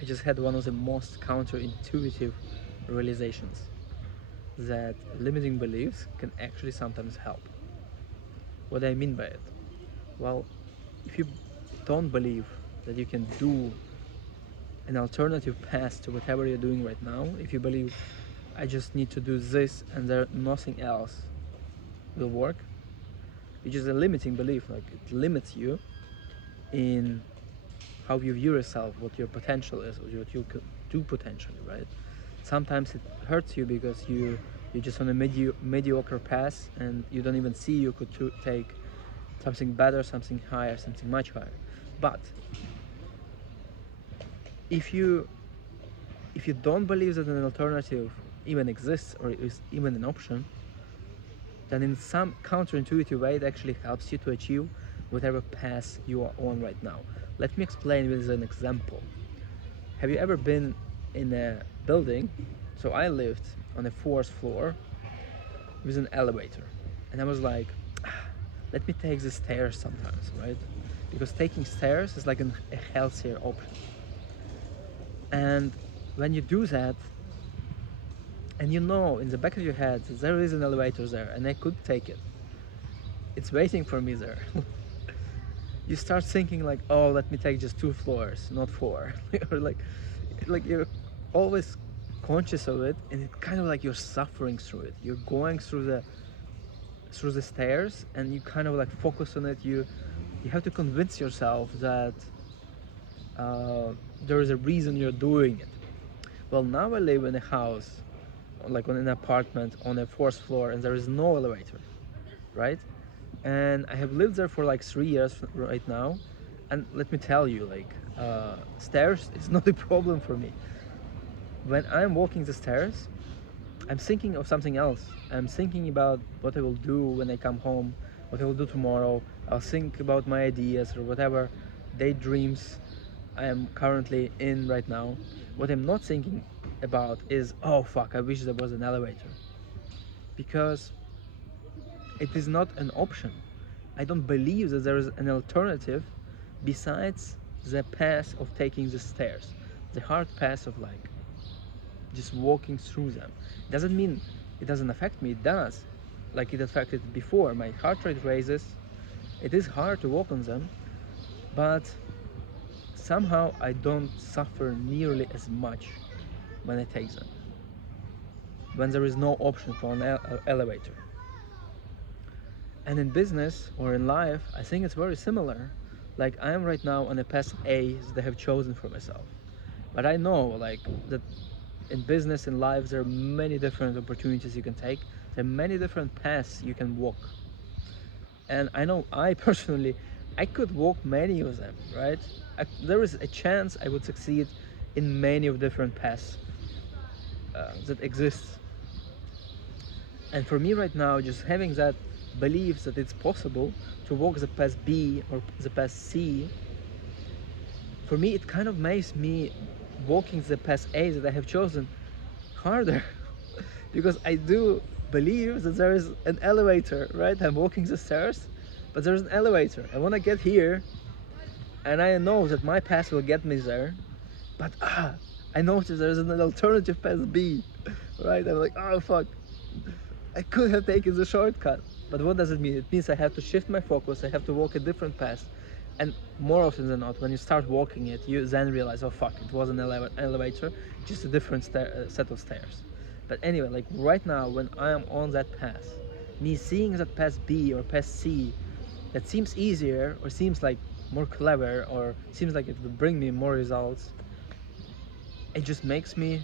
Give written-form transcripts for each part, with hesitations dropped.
I just had one of the most counterintuitive realizations that limiting beliefs can actually sometimes help. What do I mean by it? Well, if you don't believe that you can do an alternative path to whatever you're doing right now, if you believe I just need to do this and there nothing else will work, which is a limiting belief, like it limits you in how you view yourself, what your potential is, or what you could do potentially, right? Sometimes it hurts you because you're just on a mediocre path and you don't even see you could take something better, something higher, something much higher. But if you don't believe that an alternative even exists or is even an option, then in some counterintuitive way it actually helps you to achieve whatever path you are on right now. Let me explain with an example. Have you ever been in a building? So I lived on the fourth floor with an elevator, and I was like, let me take the stairs sometimes, right? Because taking stairs is like a healthier option. And when you do that, and you know in the back of your head that there is an elevator there and I could take it, it's waiting for me there. You start thinking like, oh, let me take just 2 floors, not 4. Or like you're always conscious of it, and it's kind of like you're suffering through it. You're going through the stairs and you kind of like focus on it. You have to convince yourself that there is a reason you're doing it. Well, now I live in a house, like on an apartment on a fourth floor, and there is no elevator, right? And I have lived there for like 3 years right now, and let me tell you, like stairs is not a problem for me. When I'm walking the stairs, I'm thinking of something else. I'm thinking about what I will do when I come home, what I will do tomorrow. I'll think about my ideas or whatever daydreams I am currently in right now. What I'm not thinking about is, oh fuck, I wish there was an elevator. Because it is not an option. I don't believe that there is an alternative besides the path of taking the stairs, the hard path of like just walking through them. Doesn't mean it doesn't affect me. It does, like it affected before. My heart rate raises. It is hard to walk on them, but somehow I don't suffer nearly as much when I take them, when there is no option for an elevator. And in business or in life, I think it's very similar. Like I am right now on a path A that I have chosen for myself, but I know like that in business and life there are many different opportunities you can take. There are many different paths you can walk, and I know I personally I could walk many of them, right? There is a chance I would succeed in many of different paths that exist. And for me right now, just having that belief that it's possible to walk the path B or the path C, for me it kind of makes me walking the path A that I have chosen harder. Because I do believe that there is an elevator, right? I'm walking the stairs, but there's an elevator. I want to get here, and I know that my path will get me there, but I noticed there's an alternative path B, right? I'm like, oh fuck, I could have taken the shortcut. But what does it mean? It means I have to shift my focus, I have to walk a different path. And more often than not, when you start walking it, you then realize, oh fuck, it was an elevator, just a different set of stairs. But anyway, like right now, when I am on that path, me seeing that path B or path C, that seems easier or seems like more clever or seems like it will bring me more results, it just makes me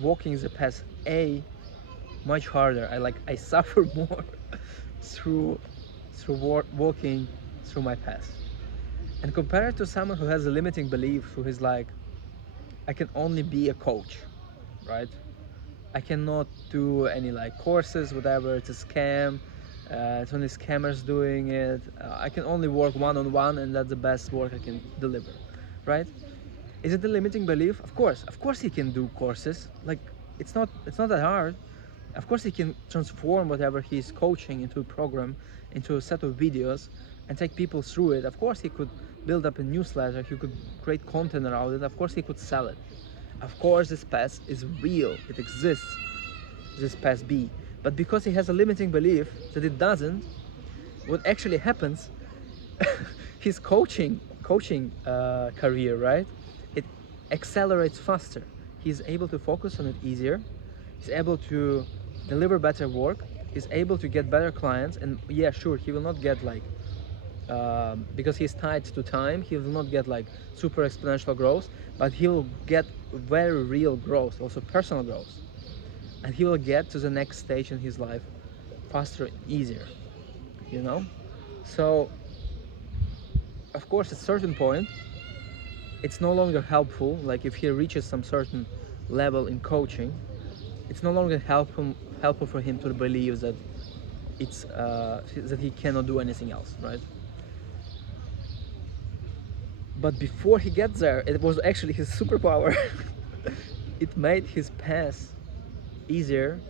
walking the path A much harder. I suffer more through walking through my path. And compared to someone who has a limiting belief, who is like, I can only be a coach, right? I cannot do any like courses, whatever. It's a scam. It's only scammers doing it. I can only work one-on-one, and that's the best work I can deliver, right? Is it a limiting belief? Of course, he can do courses. Like it's not that hard. Of course, he can transform whatever he's coaching into a program, into a set of videos, and take people through it. Of course, he could build up a newsletter, he could create content around it, of course he could sell it. Of course this path is real, it exists, this path B. But because he has a limiting belief that it doesn't, what actually happens, his coaching career, right? It accelerates faster. He's able to focus on it easier. He's able to deliver better work. He's able to get better clients. And yeah, sure, he will not get like, because he's tied to time, he will not get like super exponential growth, but he will get very real growth, also personal growth. And he will get to the next stage in his life faster and easier, you know? So, of course, at a certain point, it's no longer helpful. Like if he reaches some certain level in coaching, it's no longer helpful for him to believe that it's that he cannot do anything else, right? But before he gets there, it was actually his superpower. It made his path easier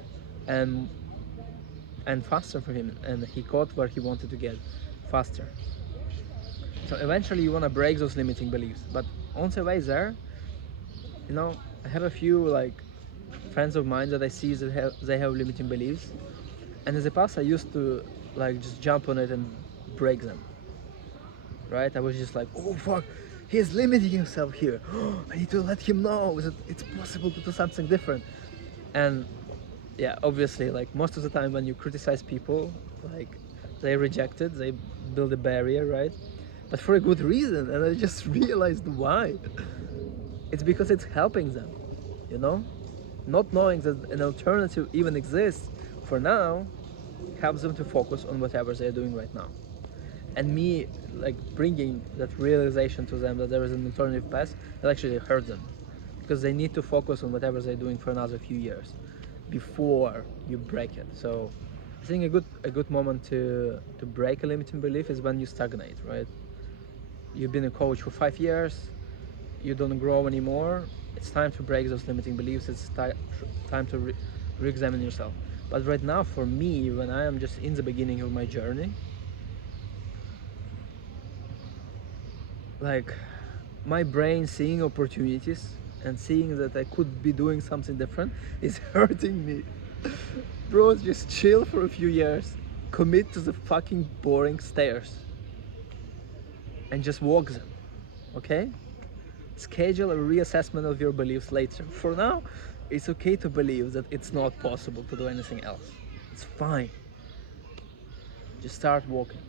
and faster for him, and he got where he wanted to get faster. So eventually you want to break those limiting beliefs, but on the way there, you know, I have a few like friends of mine that I see that they have limiting beliefs, and in the past I used to like just jump on it and break them, right? I was just like, oh fuck, he's limiting himself here. I need to let him know that it's possible to do something different. And yeah, obviously, like most of the time when you criticize people, like they reject it, they build a barrier, right? But for a good reason, and I just realized why. It's because it's helping them, you know? Not knowing that an alternative even exists for now helps them to focus on whatever they're doing right now. And me, like, bringing that realization to them that there is an alternative path, that actually hurt them. Because they need to focus on whatever they're doing for another few years before you break it. So I think a good moment to break a limiting belief is when you stagnate, right? You've been a coach for 5 years, you don't grow anymore. It's time to break those limiting beliefs. It's time to re-examine yourself. But right now, for me, when I am just in the beginning of my journey, like my brain seeing opportunities and seeing that I could be doing something different is hurting me. Bro, just chill for a few years, commit to the fucking boring stairs, and just walk them, okay? Schedule a reassessment of your beliefs later. For now, it's okay to believe that it's not possible to do anything else. It's fine. Just start walking.